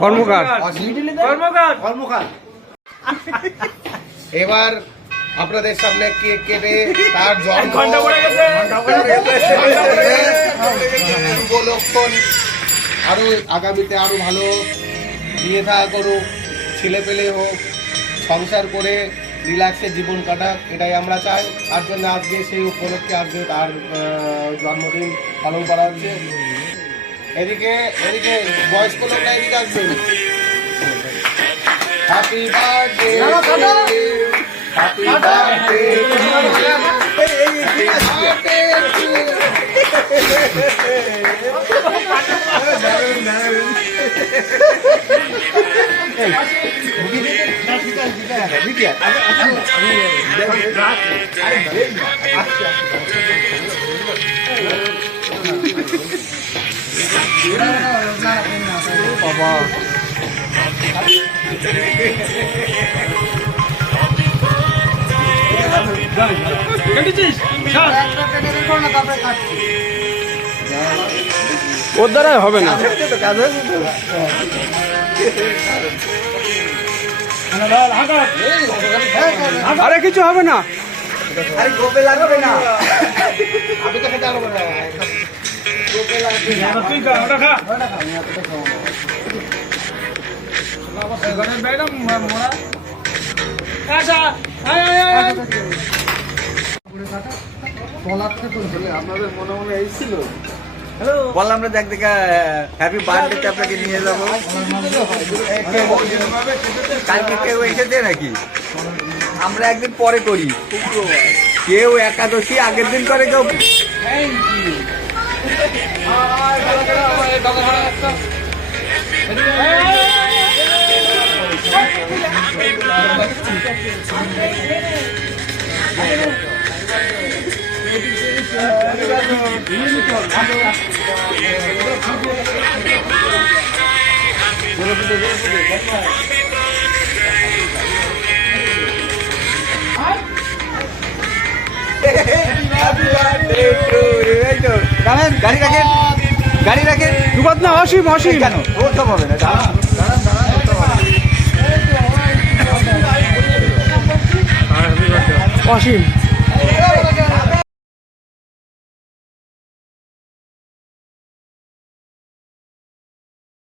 কর্মকার। এবার আপনাদের সামনে কেক কেটে তার জন্ম উপলক্ষণ আরো আগামীতে আরো ভালো বিয়ে থা করুক, ছেলে পেলে হোক, সংসার করে রিল্যাক্সে জীবন কাটাক, এটাই আমরা চাই। তার জন্য আজকে সেই উপলক্ষে আজকে তার জন্মদিন পালন করা হচ্ছে। এদিকে এদিকে বয়স্ক লোকরা এদিকে আসবেন। হ্যাপি বার্থডে, হ্যাপি বার্থডে, বাবা ওর দ্বারা হবে না। আরে কিছু হবে না। আরে গোপে লাগবে না, আমি তো খেতে পারবো না। গোপে লাগবে না, তুই খা, ওটা খা। আপনাদের মনে মনে এই ছিল, বললাম না দেখ দেখা হ্যাপি বার্থডে আপনাকে নিয়ে যাবো। কালকে কেউ এসেছে নাকি? আমরা একদিন পরে করি, কেউ একাদশী আগের দিন করে, কেউ গাড়ি রাখেন, গাড়ি রাখেন। দুবাদ না, অসীম অসীম কেন ওর তো হবে না, অসীম।